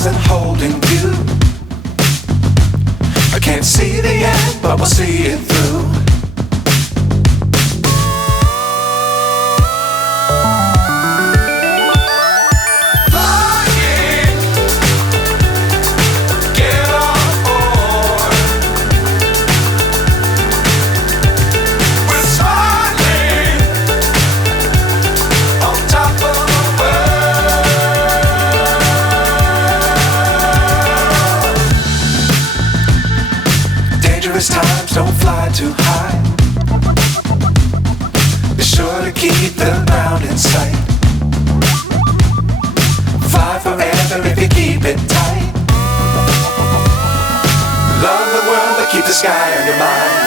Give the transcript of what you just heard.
stars and holding you. I can't see the end, but we'll see it through. Times don't fly too high. Be sure to keep the ground in sight. Fly forever if you keep it tight. Love the world but keep the sky on your mind.